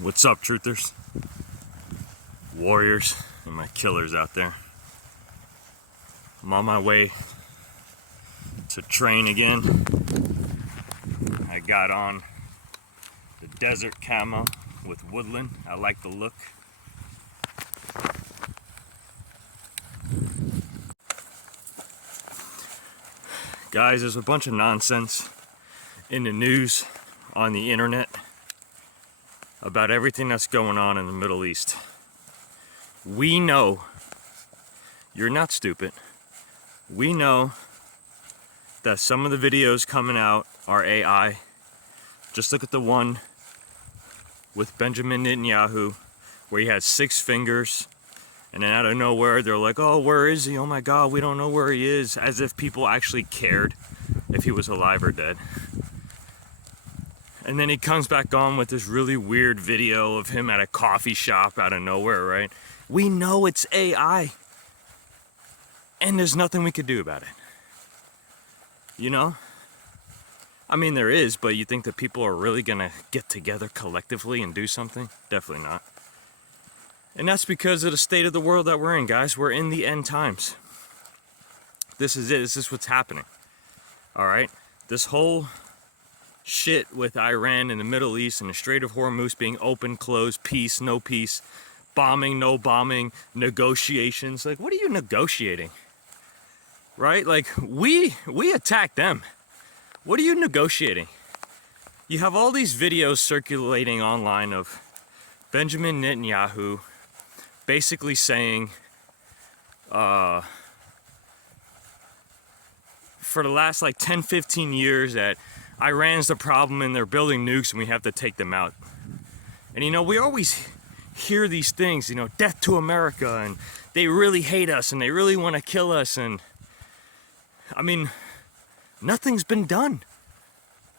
What's up, truthers, warriors, and my killers out there? I'm on my way to train again. I got on the desert camo with woodland. I like the look. Guys, there's a bunch of nonsense in the news on the internet about everything that's going on in the Middle East. We know you're not stupid. We know that some of the videos coming out are AI. Just look at the one with Benjamin Netanyahu where he had 6 fingers, and then out of nowhere they're like, oh, where is he? Oh my God, we don't know where he is. As if people actually cared if he was alive or dead. And then he comes back on with this really weird video of him at a coffee shop out of nowhere, right? We know it's AI. And there's nothing we could do about it. You know? I mean, there is, but you think that people are really gonna get together collectively and do something? Definitely not. And that's because of the state of the world that we're in, guys. We're in the end times. This is it. This is what's happening. All right? This whole shit with Iran and the Middle East and the Strait of Hormuz being open, closed, peace, no peace, bombing, no bombing, negotiations. Like, what are you negotiating? Right? Like, we attacked them. What are you negotiating? You have all these videos circulating online of Benjamin Netanyahu basically saying, for the last like 10, 15 years that Iran's the problem and they're building nukes and we have to take them out. And you know, we always hear these things, you know, death to America, and they really hate us and they really want to kill us. And I mean, nothing's been done.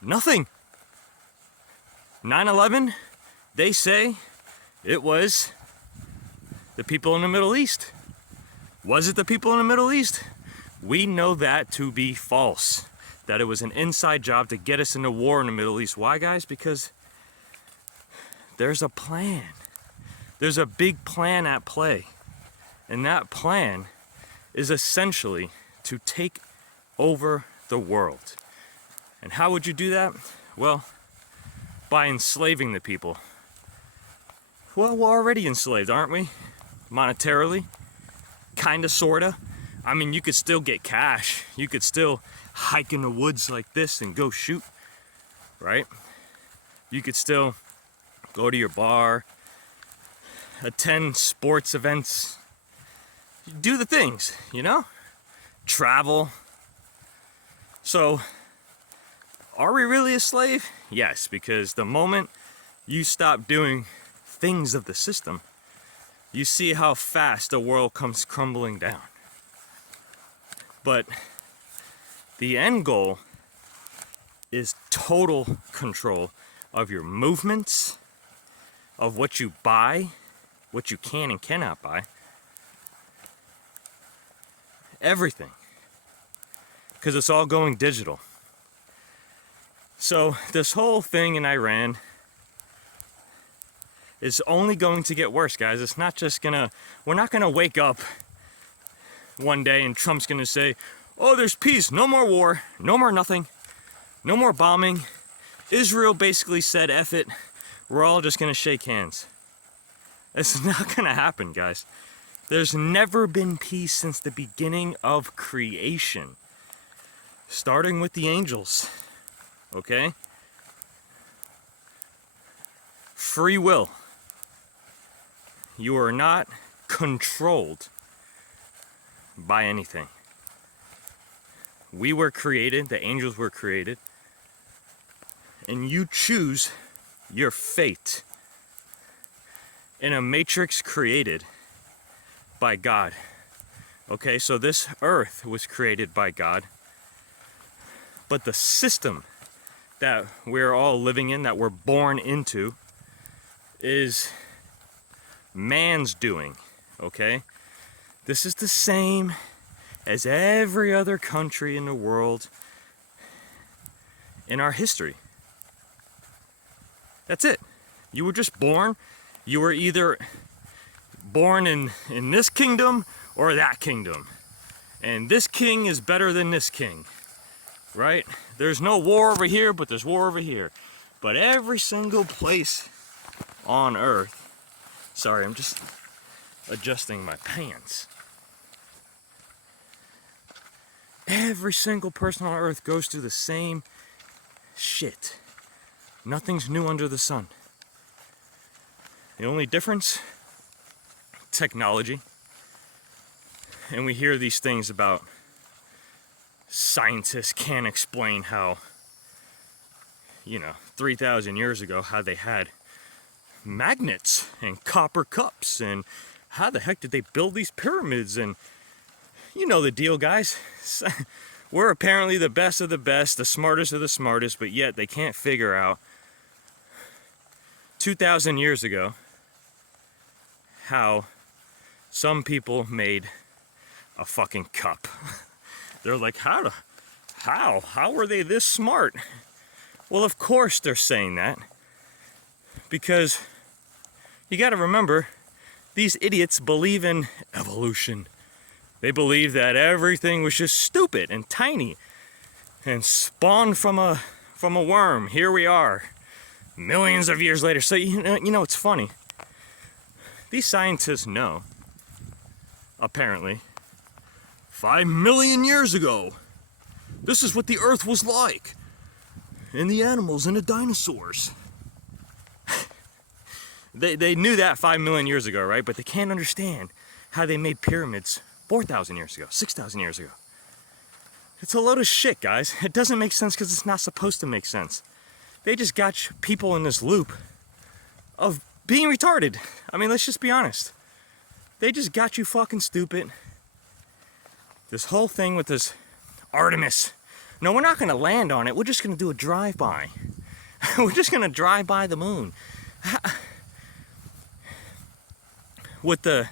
Nothing. 9/11, they say it was the people in the Middle East. Was it the people in the Middle East? We know that to be false. That it was an inside job to get us into war in the Middle East. Why, guys? Because there's a plan. There's a big plan at play. And that plan is essentially to take over the world. And how would you do that? Well, by enslaving the people. Well, we're already enslaved, aren't we? Monetarily. Kinda, sorta. I mean, you could still get cash. You could still hike in the woods like this and go shoot, right? You could still go to your bar, attend sports events, do the things, you know? Travel. So, are we really a slave? Yes, because the moment you stop doing things of the system, you see how fast the world comes crumbling down. But the end goal is total control of your movements, of what you buy, what you can and cannot buy. Everything. Because it's all going digital. So this whole thing in Iran is only going to get worse, guys. It's not just we're not gonna wake up one day and Trump's gonna say, oh, there's peace, no more war, no more nothing, no more bombing. Israel basically said, F it, we're all just gonna shake hands. It's not gonna happen, guys. There's never been peace since the beginning of creation. Starting with the angels, okay? Free will. You are not controlled by anything. We were created, the angels were created, and you choose your fate in a matrix created by God. Okay, so this earth was created by God, but the system that we're all living in, that we're born into, is man's doing, okay? This is the same as every other country in the world in our history. That's it. You were just born. You were either born in this kingdom or that kingdom. And this king is better than this king, right? There's no war over here, but there's war over here. But every single place on earth, sorry, I'm just adjusting my pants. Every single person on earth goes through the same shit. Nothing's new under the sun. The only difference, technology. And we hear these things about scientists can't explain how, 3,000 years ago, how they had magnets and copper cups, and how the heck did they build these pyramids? And you know the deal, guys. We're apparently the best of the best, the smartest of the smartest, but yet they can't figure out 2,000 years ago how some people made a fucking cup. They're like, how were they this smart? Well, of course they're saying that, because you got to remember, these idiots believe in evolution. They believe that everything was just stupid and tiny and spawned from a worm. Here we are, millions of years later. So you know it's funny. These scientists know, apparently, 5 million years ago, this is what the earth was like, and the animals and the dinosaurs. They knew that 5 million years ago, right? But they can't understand how they made pyramids 4,000 years ago, 6,000 years ago. It's a load of shit, guys. It doesn't make sense because it's not supposed to make sense. They just got people in this loop of being retarded. I mean, let's just be honest. They just got you fucking stupid. This whole thing with this Artemis. No, we're not going to land on it. We're just going to do a drive-by. We're just going to drive by the moon. With the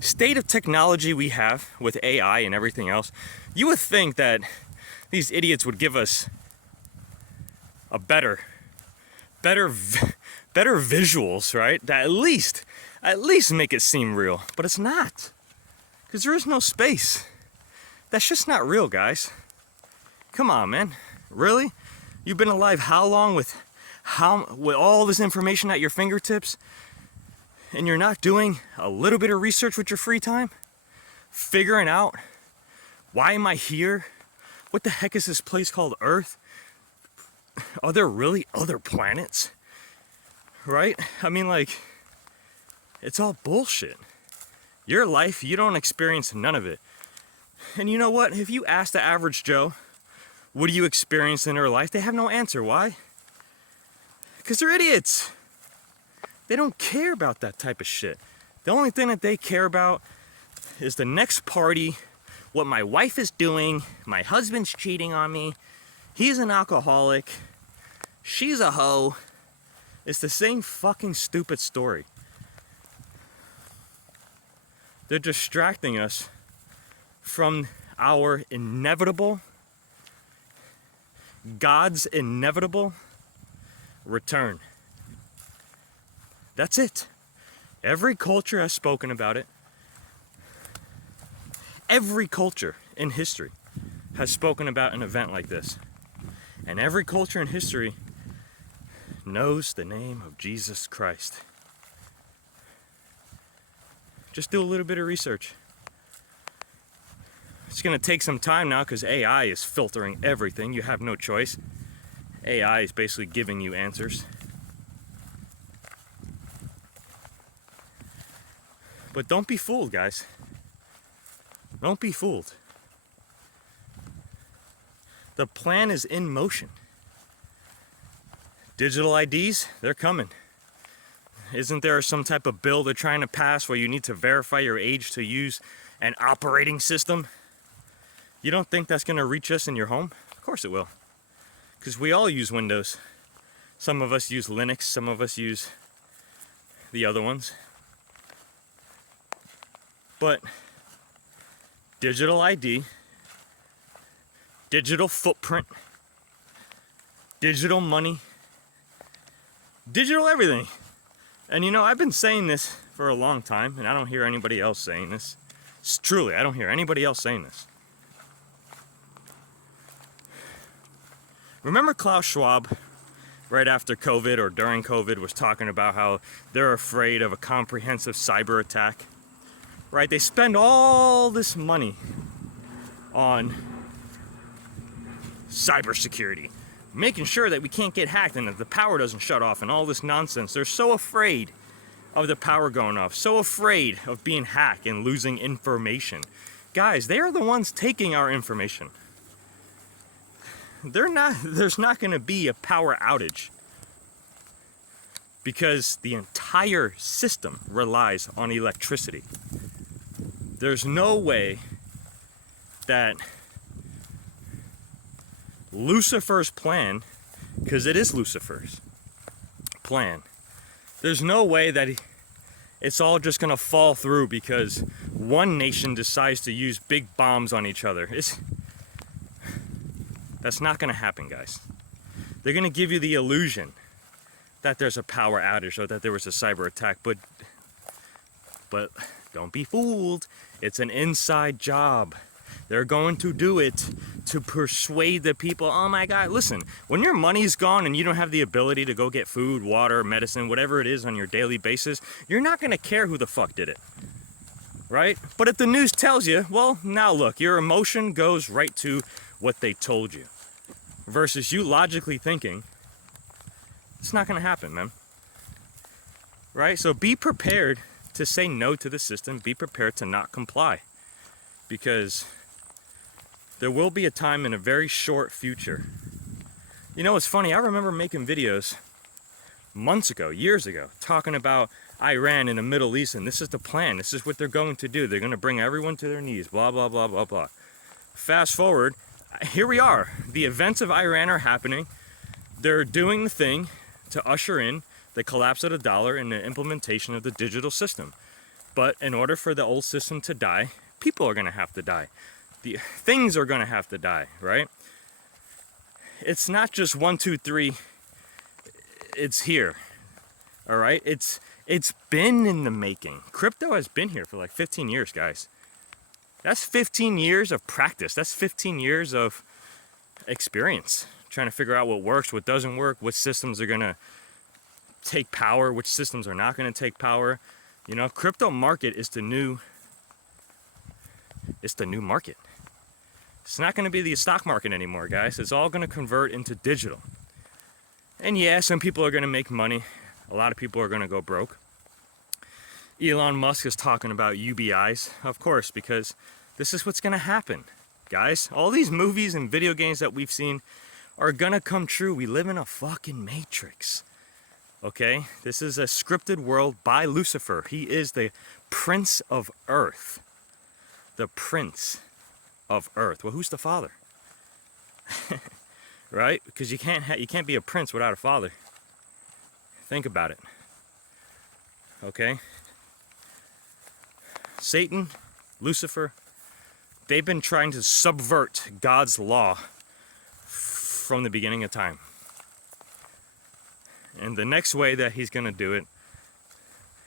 state of technology we have with AI and everything else, you would think that these idiots would give us a better visuals, right? That at least make it seem real. But it's not, because there is no space. That's just not real, guys. Come on, man. Really? You've been alive how long with all this information at your fingertips, and you're not doing a little bit of research with your free time? Figuring out, why am I here? What the heck is this place called Earth? Are there really other planets? Right? I mean, like, it's all bullshit. Your life, you don't experience none of it. And you know what? If you ask the average Joe, what do you experience in their life? They have no answer. Why? Because they're idiots. They don't care about that type of shit. The only thing that they care about is the next party, what my wife is doing, my husband's cheating on me, he's an alcoholic, she's a hoe. It's the same fucking stupid story. They're distracting us from our inevitable, God's inevitable return. That's it. Every culture has spoken about it. Every culture in history has spoken about an event like this. And every culture in history knows the name of Jesus Christ. Just do a little bit of research. It's going to take some time now because AI is filtering everything. You have no choice. AI is basically giving you answers. But don't be fooled, guys. Don't be fooled. The plan is in motion. Digital IDs, they're coming. Isn't there some type of bill they're trying to pass where you need to verify your age to use an operating system? You don't think that's going to reach us in your home? Of course it will. Because we all use Windows. Some of us use Linux, some of us use the other ones. But digital ID, digital footprint, digital money, digital everything. And you know, I've been saying this for a long time, and I don't hear anybody else saying this. Truly, I don't hear anybody else saying this. Remember Klaus Schwab, right after COVID or during COVID, was talking about how they're afraid of a comprehensive cyber attack? Right? They spend all this money on cybersecurity, making sure that we can't get hacked and that the power doesn't shut off and all this nonsense. They're so afraid of the power going off, so afraid of being hacked and losing information. Guys, they are the ones taking our information. There's not going to be a power outage because the entire system relies on electricity. There's no way that Lucifer's plan, because it is Lucifer's plan, there's no way that it's all just going to fall through because one nation decides to use big bombs on each other. That's not going to happen, guys. They're going to give you the illusion that there's a power outage or that there was a cyber attack, but don't be fooled. It's an inside job. They're going to do it to persuade the people. Oh my God, listen, when your money's gone and you don't have the ability to go get food, water, medicine, whatever it is on your daily basis, you're not going to care who the fuck did it, right? But if the news tells you, well, now look, your emotion goes right to what they told you versus you logically thinking, it's not going to happen, man. Right? So be prepared to say no to the system. Be prepared to not comply, because there will be a time in a very short future. You know, it's funny. I remember making videos months ago, years ago, talking about Iran in the Middle East, and this is the plan. This is what they're going to do. They're going to bring everyone to their knees, blah, blah, blah, blah, blah. Fast forward, here we are. The events of Iran are happening. They're doing the thing to usher in the collapse of the dollar and the implementation of the digital system. But in order for the old system to die, people are going to have to die. The things are going to have to die, right? It's not just 1, 2, 3. It's here. All right? It's been in the making. Crypto has been here for like 15 years, guys. That's 15 years of practice. That's 15 years of experience trying to figure out what works, what doesn't work, what systems are going to take power, which systems are not going to take power. You know, crypto market is the new market. It's not going to be the stock market anymore, guys. It's all going to convert into digital. And yeah, some people are going to make money. A lot of people are going to go broke. Elon Musk is talking about UBIs, of course, because this is what's going to happen, guys. All these movies and video games that we've seen are going to come true. We live in a fucking matrix. Okay? This is a scripted world by Lucifer. He is the Prince of Earth. The Prince of Earth. Well, who's the father? Right? Because you can't be a prince without a father. Think about it. Okay? Satan, Lucifer, they've been trying to subvert God's law from the beginning of time. And the next way that he's going to do it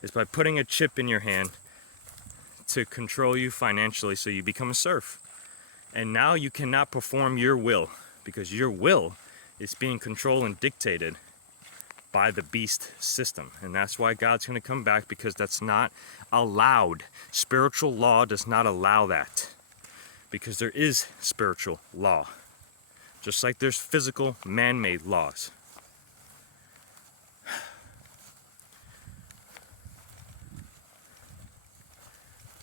is by putting a chip in your hand to control you financially so you become a serf. And now you cannot perform your will because your will is being controlled and dictated by the beast system. And that's why God's going to come back, because that's not allowed. Spiritual law does not allow that, because there is spiritual law. Just like there's physical man-made laws.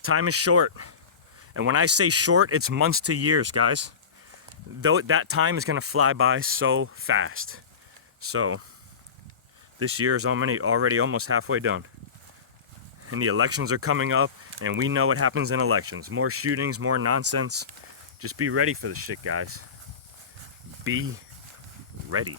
Time is short. And when I say short, it's months to years, guys. Though that time is going to fly by so fast. So this year is already almost halfway done. And the elections are coming up, and we know what happens in elections. More shootings, more nonsense. Just be ready for the shit, guys. Be ready.